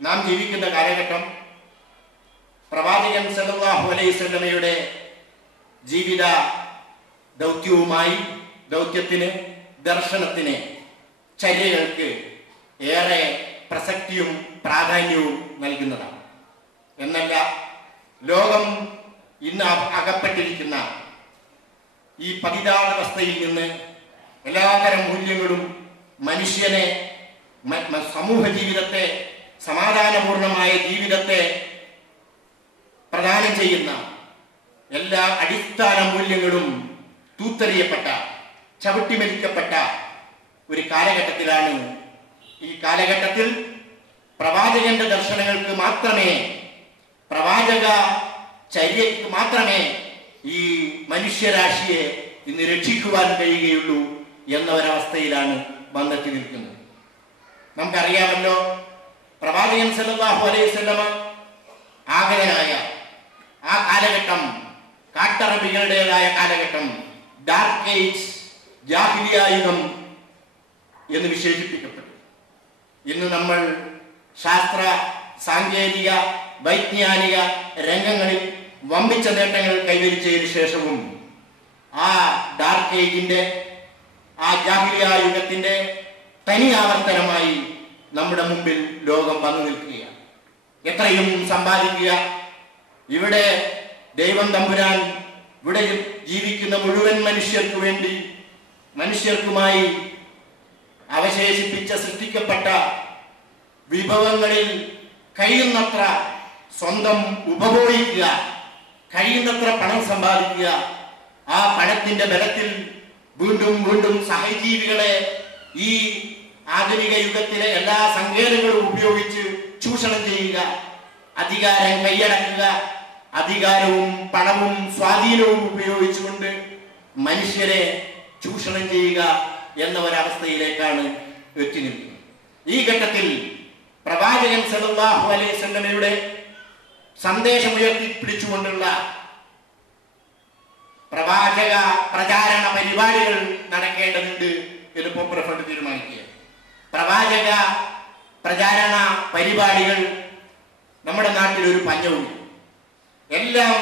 നാം ജീവിക്കുന്ന കാലഘട്ടം പ്രവാചകൻ സല്ലല്ലാഹു അലൈഹി വസല്ലമയുടെ ജീവിത ദൗത്യത്തിന്, ദർശനത്തിന്, ചര്യകൾക്ക് ഏറെ പ്രസക്തിയും പ്രാധാന്യവും നൽകുന്നതാണ്. എന്നല്ല, ലോകം ഇന്ന് അകപ്പെട്ടിരിക്കുന്ന ഈ പതിതാവസ്ഥയിൽ നിന്ന് എല്ലാതരം മൂല്യങ്ങളും മനുഷ്യനെ, സമൂഹ ജീവിതത്തെ, സമാധാനപൂർണമായ ജീവിതത്തെ പ്രദാനം ചെയ്യുന്ന എല്ലാ അടിസ്ഥാന മൂല്യങ്ങളും തൂത്തെറിയപ്പെട്ട, ചവിട്ടിമെതിക്കപ്പെട്ട ഒരു കാലഘട്ടത്തിലാണ്. ഈ കാലഘട്ടത്തിൽ പ്രവാചകന്റെ ദർശനങ്ങൾക്ക് മാത്രമേ, പ്രവാചക ചര്യക്ക് മാത്രമേ ഈ മനുഷ്യരാശിയെ ഇന്ന് രക്ഷിക്കുവാൻ കഴിയുകയുള്ളൂ എന്ന ഒരവസ്ഥയിലാണ് വന്നെത്തി നിൽക്കുന്നത്. നമുക്കറിയാമല്ലോ, പ്രവാചകൻ സല്ലല്ലാഹു അലൈഹി വസല്ലമ ആഗതനായ ആ കാലഘട്ടം കാട്ടറബികളുടേതായ കാലഘട്ടം, ഡാർക്ക് ഏജ്, ജാഹിലിയ യുഗം എന്ന് വിശേഷിപ്പിക്കപ്പെട്ടു. ഇന്ന് നമ്മൾ ശാസ്ത്ര, സാങ്കേതിക, വൈജ്ഞാനിക രംഗങ്ങളിൽ വമ്പിച്ച നേട്ടങ്ങൾ കൈവരിച്ചതിന് ശേഷവും ആ ഡാർക്ക് ഏജിന്റെ, ആ ജാഹിലിയ യുഗത്തിന്റെ തനി ആവർത്തനമായി നമ്മുടെ മുമ്പിൽ ലോകം വന്നു നിൽക്കുകയാണ്. എത്രയും സമ്പാദിക്കുക, ഇവിടെ ദൈവം തമ്പുരാൻ ഇവിടെ ജീവിക്കുന്ന മുഴുവൻ മനുഷ്യർക്കു വേണ്ടി, മനുഷ്യർക്കുമായി അവശേഷിപ്പിച്ച, സൃഷ്ടിക്കപ്പെട്ട വിഭവങ്ങളിൽ കഴിയുന്നത്ര സ്വന്തം ഉപഭോഗിക്കുക, കഴിയുന്നത്ര പണം സമ്പാദിക്കുക. ആ പണത്തിന്റെ ബലത്തിൽ വീണ്ടും വീണ്ടും സഹജീവികളെ ഈ ആധുനിക യുഗത്തിലെ എല്ലാ സങ്കേതങ്ങളും ഉപയോഗിച്ച് ചൂഷണം ചെയ്യുക, അധികാരം കൈയടക്കുക, അധികാരവും പണവും സ്വാധീനവും ഉപയോഗിച്ചുകൊണ്ട് മനുഷ്യരെ ചൂഷണം ചെയ്യുക എന്ന ഒരവസ്ഥയിലേക്കാണ് എത്തി നിൽക്കുന്നത്. ഈ ഘട്ടത്തിൽ പ്രവാചകൻ സല്ലല്ലാഹു അലൈഹി വസല്ലമയുടെ സന്ദേശം ഉയർത്തിപ്പിടിച്ചുകൊണ്ടുള്ള പ്രവാചക പ്രചാരണ പരിപാടികൾ നടക്കേണ്ടതുണ്ട് എന്ന് പോപ്പുലർ ഫ്രണ്ട് തീരുമാനിക്കുക. പ്രവാചക പ്രചാരണ പരിപാടികൾ നമ്മുടെ നാട്ടിൽ ഒരു പഞ്ഞവുമില്ല. എല്ലാം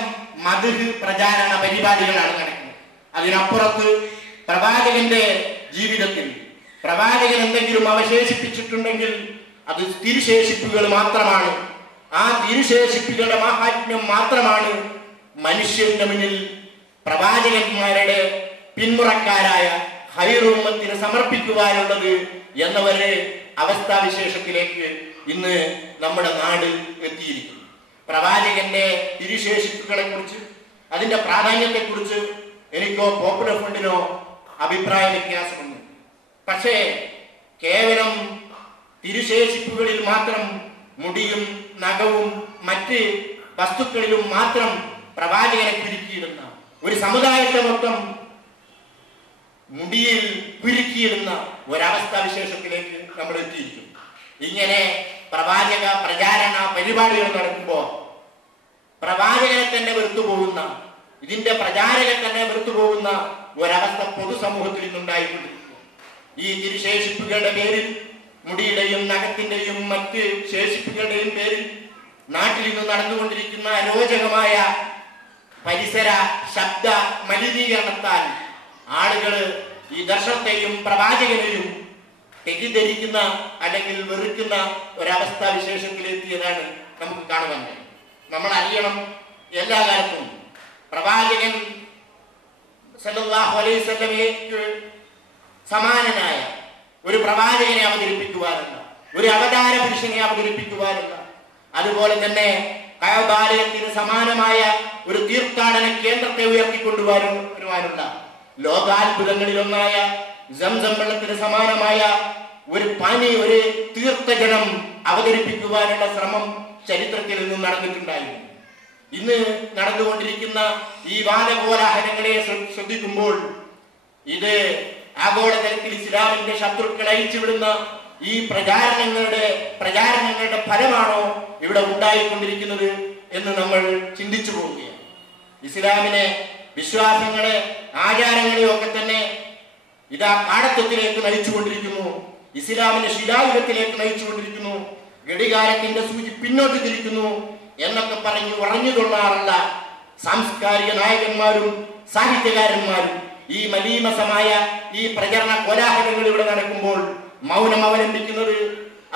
മദ്ഹ് പ്രചാരണ പരിപാടികളാണ് നടക്കുന്നത്. അതിനപ്പുറത്ത് പ്രവാചകന്റെ ജീവിതത്തിൽ പ്രവാചകൻ എന്തെങ്കിലും അവശേഷിപ്പിച്ചിട്ടുണ്ടെങ്കിൽ അത് തിരുശേഷിപ്പുകൾ മാത്രമാണ്. ആ തിരുശേഷിപ്പുകളുടെ മഹാത്മ്യം മാത്രമാണ് മനുഷ്യന്റെ മുന്നിൽ പ്രവാചകന്മാരുടെ പിന്മുറക്കാരായ ഖൈറുമ്മത്തിന് സമർപ്പിക്കുവാനുള്ളത് എന്നവരെ അവസ്ഥാവിശേഷത്തിലേക്ക് ഇന്ന് നമ്മുടെ നാട് എത്തിയിരിക്കുന്നു. പ്രവാചകന്റെ തിരുശേഷിപ്പുകളെ കുറിച്ച്, അതിന്റെ പ്രാധാന്യത്തെക്കുറിച്ച് എനിക്കോ പോപ്പുലർ ഫ്രണ്ടിനോ അഭിപ്രായ വ്യത്യാസമൊന്നും. പക്ഷേ കേവലം തിരുശേഷിപ്പുകളിൽ മാത്രം, മുടിയും നഖവും മറ്റ് വസ്തുക്കളിലും മാത്രം പ്രവാചകനെ കുരുക്കിയിടുന്ന ഒരു സമുദായത്തെ മൊത്തം മുടിയിൽ കുരുക്കിയിടുന്ന ഒരവസ്ഥാവിശേഷത്തിലേക്ക് നമ്മൾ എത്തിയിരിക്കും. ഇങ്ങനെ പ്രവാചക പ്രചാരണ പരിപാടികൾ നടക്കുമ്പോൾ പ്രവാചകനെ തന്നെ വെറുത്തുപോകുന്ന, ഇതിന്റെ പ്രചാരകനെ തന്നെ വെറുത്തുപോകുന്ന ഒരവസ്ഥ പൊതുസമൂഹത്തിൽ നിന്നുണ്ടായിക്കൊണ്ടിരിക്കുക. ഈ തിരുശേഷിപ്പുകളുടെ പേരിൽ, മുടിയുടെയും നഖത്തിന്റെയും മറ്റ് ശേഷിപ്പുകളുടെയും പേരിൽ നാട്ടിൽ നിന്ന് നടന്നുകൊണ്ടിരിക്കുന്ന അരോചകമായ പരിസര ശബ്ദ മലിനീകരണത്താൽ ആളുകൾ ഈ ദർശനത്തെയും പ്രവാചകനെയും തെറ്റിദ്ധരിക്കുന്ന അല്ലെങ്കിൽ വെറുക്കുന്ന ഒരവസ്ഥാ വിശേഷത്തിലെത്തിയതാണ് നമുക്ക് കാണുവാൻ കഴിയും. നമ്മൾ അറിയണം, എല്ലാ കാലത്തും പ്രവാചകൻ സല്ലല്ലാഹു അലൈഹി വസല്ലമയ്ക്ക് സമാനനായ ഒരു പ്രവാചകനെ അവതരിപ്പിക്കുവാനുള്ള, ഒരു അവതാര പുരുഷനെ അവതരിപ്പിക്കുവാനുള്ള, അതുപോലെ തന്നെ കഅബാലയത്തിന് സമാനമായ ഒരു തീർത്ഥാടന കേന്ദ്രത്തെ ഉയർത്തിക്കൊണ്ടുവരുവാനുള്ള, ലോകാത്ഭുതങ്ങളിലൊന്നായ സംസം വെള്ളത്തിന് സമാനമായ ഒരു തീർത്ഥജലം അവതരിപ്പിക്കുവാനുള്ള ശ്രമം ചരിത്രത്തിൽ നിന്നും നടന്നിട്ടുണ്ടായിരുന്നു. ഇന്ന് നടന്നുകൊണ്ടിരിക്കുന്ന ഈ വാദകോലാഹലങ്ങളെ ശ്രദ്ധിക്കുമ്പോൾ ഇത് ആഗോളതലത്തിൽ ഇസ്ലാമിന്റെ ശത്രുക്കൾ അയച്ചുവിടുന്ന ഈ പ്രചാരണങ്ങളുടെ ഫലമാണോ ഇവിടെ ഉണ്ടായിക്കൊണ്ടിരിക്കുന്നത് എന്ന് നമ്മൾ ചിന്തിച്ചു പോവുകയാണ്. ഇസ്ലാമിനെ, വിശ്വാസങ്ങളെ, ആചാരങ്ങളെയും ഒക്കെ തന്നെ ഇതാ കാടത്വത്തിലേക്ക് നയിച്ചുകൊണ്ടിരിക്കുന്നു. ഇസ്ലാമിന്റെ ശിലായുഗത്തിലേക്ക് നയിച്ചുകൊണ്ടിരിക്കുന്നു. ഘടികാരത്തിന്റെ സൂചി പിന്നോട്ട് തിരിക്കുന്നു എന്നൊക്കെ പറഞ്ഞു ഉറഞ്ഞുകൊള്ളാറുള്ള സാംസ്കാരിക നായകന്മാരും സാഹിത്യകാരന്മാരും ഈ മലീമസമായ ഈ പ്രചരണ കോലാഹലങ്ങൾ ഇവിടെ നടക്കുമ്പോൾ മൗനം അവലംബിക്കുന്നത്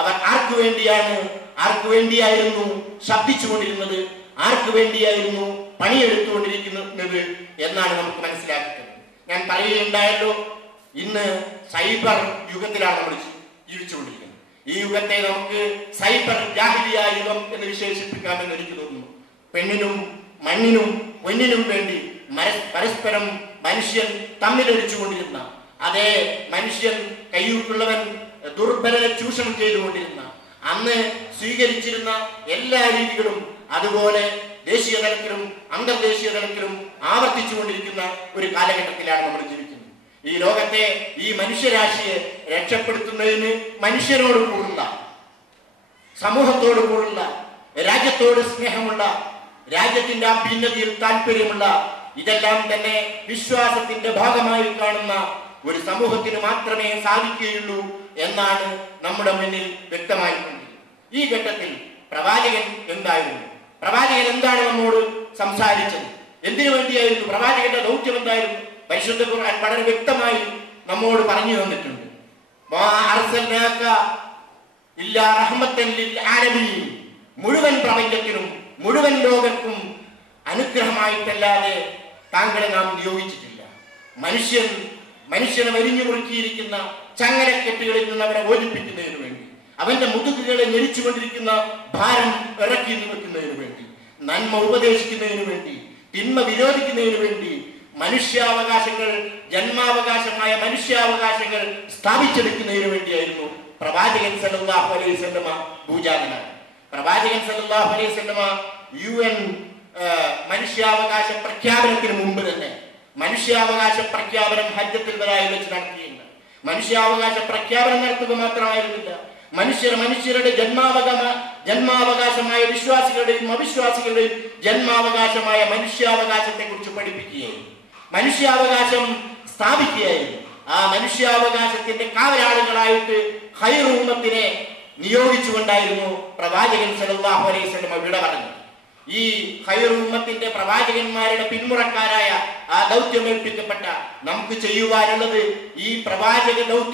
അവർ ആർക്കു വേണ്ടിയാണ്, ആർക്കു വേണ്ടിയായിരുന്നു ശബ്ദിച്ചുകൊണ്ടിരുന്നത്, ആർക്കു വേണ്ടിയായിരുന്നു പണിയെടുത്തുകൊണ്ടിരിക്കുന്നത് എന്നാണ് നമുക്ക് മനസ്സിലാക്കുന്നത്. ഞാൻ പറയുകയുണ്ടായല്ലോ, ഇന്ന് സൈബർ യുഗത്തിലാണ് നമ്മൾ ജീവിച്ചുകൊണ്ടിരിക്കുന്നത്. ഈ യുഗത്തെ നമുക്ക് സൈബർ ജാഹിലിയ യുഗം എന്ന് വിശേഷിപ്പിക്കാമെന്ന് എനിക്ക് തോന്നുന്നു. പെണ്ണിനും മണ്ണിനും പൊന്നിനും വേണ്ടി പരസ്പരം മനുഷ്യൻ തമ്മിലടിച്ചുകൊണ്ടിരുന്ന, അതേ മനുഷ്യൻ കയ്യൂക്കുള്ളവൻ ദുർബലരെ ചൂഷണം ചെയ്തുകൊണ്ടിരുന്ന, അന്ന് സ്വീകരിച്ചിരുന്ന എല്ലാ രീതികളും അതുപോലെ ദേശീയ തലത്തിലും അന്തർദേശീയ തലത്തിലും ആവർത്തിച്ചുകൊണ്ടിരിക്കുന്ന ഒരു കാലഘട്ടത്തിലാണ് നമ്മൾ ജീവിക്കുന്നത്. ഈ ലോകത്തെ ഈ മനുഷ്യരാശിയെ രക്ഷപ്പെടുത്തുന്നതിന് മനുഷ്യരോട് കൂടുള്ള, സമൂഹത്തോട് കൂടുള്ള, രാജ്യത്തോട് സ്നേഹമുള്ള, രാജ്യത്തിന്റെ അഭ്യുന്നതിയിൽ താല്പര്യമുള്ള, ഇതെല്ലാം തന്നെ വിശ്വാസത്തിന്റെ ഭാഗമായി കാണുന്ന ഒരു സമൂഹത്തിന് മാത്രമേ സാധിക്കുകയുള്ളൂ എന്നാണ് നമ്മുടെ മുന്നിൽ വ്യക്തമായിട്ടുണ്ട്. ഈ ഘട്ടത്തിൽ പ്രവാചകൻ എന്തായിരുന്നു? പ്രവാചകൻ എന്താണ് നമ്മോട് സംസാരിച്ചത്? എന്തിനു വേണ്ടിയായിരുന്നു? പ്രവാചകന്റെ ദൗത്യം എന്തായിരുന്നു? പരിശുദ്ധ ഖുർആൻ വളരെ വ്യക്തമായി നമ്മോട് പറഞ്ഞു തന്നിട്ടുണ്ട്. മുഴുവൻ പ്രപഞ്ചത്തിനും മുഴുവൻ ലോകർക്കും അനുഗ്രഹമായിട്ടല്ലാതെ താങ്കളെ നാം നിയോഗിച്ചിട്ടില്ല. മനുഷ്യനെ വരിഞ്ഞു മുറുക്കിയിരിക്കുന്ന ചങ്ങലക്കെട്ടുകളിൽ നിന്ന് അവനെ മോചിപ്പിക്കുന്നതിന് വേണ്ടി, അവന്റെ മുതുകുകളെ ഞെരിച്ചുകൊണ്ടിരിക്കുന്ന ഭാരം ഇറക്കി നിൽക്കുന്നതിന് വേണ്ടി, നന്മ ഉപദേശിക്കുന്നതിന് വേണ്ടി, തിന്മ വിരോധിക്കുന്നതിന് വേണ്ടി, മനുഷ്യാവകാശങ്ങൾ, ജന്മാവകാശമായ മനുഷ്യാവകാശങ്ങൾ സ്ഥാപിച്ചെടുക്കുന്നതിന് വേണ്ടിയായിരുന്നു പ്രവാചകൻ സല്ലല്ലാഹു അലൈഹി വസല്ലമ ഭൂജാതനാണ്. പ്രവാചകൻ സല്ലല്ലാഹു അലൈഹി വസല്ലമ UN മനുഷ്യാവകാശ പ്രഖ്യാപനത്തിന് മുമ്പ് തന്നെ മനുഷ്യാവകാശ പ്രഖ്യാപനം ഹജ്ജത്തുൽ വദാഇൽ വെച്ച് നടത്തിയിട്ടുണ്ട്. മനുഷ്യാവകാശ പ്രഖ്യാപനം നടത്തുക മാത്രമായിരുന്നില്ല, മനുഷ്യരുടെ ജന്മാവകാശമായ വിശ്വാസികളുടെയും അവിശ്വാസികളുടെയും ജന്മാവകാശമായ മനുഷ്യാവകാശത്തെ കുറിച്ച് പഠിപ്പിക്കുകയായിരുന്നു, മനുഷ്യാവകാശം സ്ഥാപിക്കുകയായിരുന്നു. ആ മനുഷ്യാവകാശത്തിന്റെ കാവലാളുകളായിട്ട് ഖൈറു ഉമ്മത്തിനെ നിയോഗിച്ചുകൊണ്ടായിരുന്നു പ്രവാചകൻ സല്ലല്ലാഹു അലൈഹി വസല്ലം വിട പറഞ്ഞത്. ഈ ഖൈറു ഉമ്മത്തിന്റെ പ്രവാചകന്മാരുടെ പിന്മുറക്കാരായ ആ ദൗത്യമേൽപ്പിക്കപ്പെട്ട നമുക്ക് ചെയ്യുവാനുള്ളത് ഈ പ്രവാചക ദൗത്യം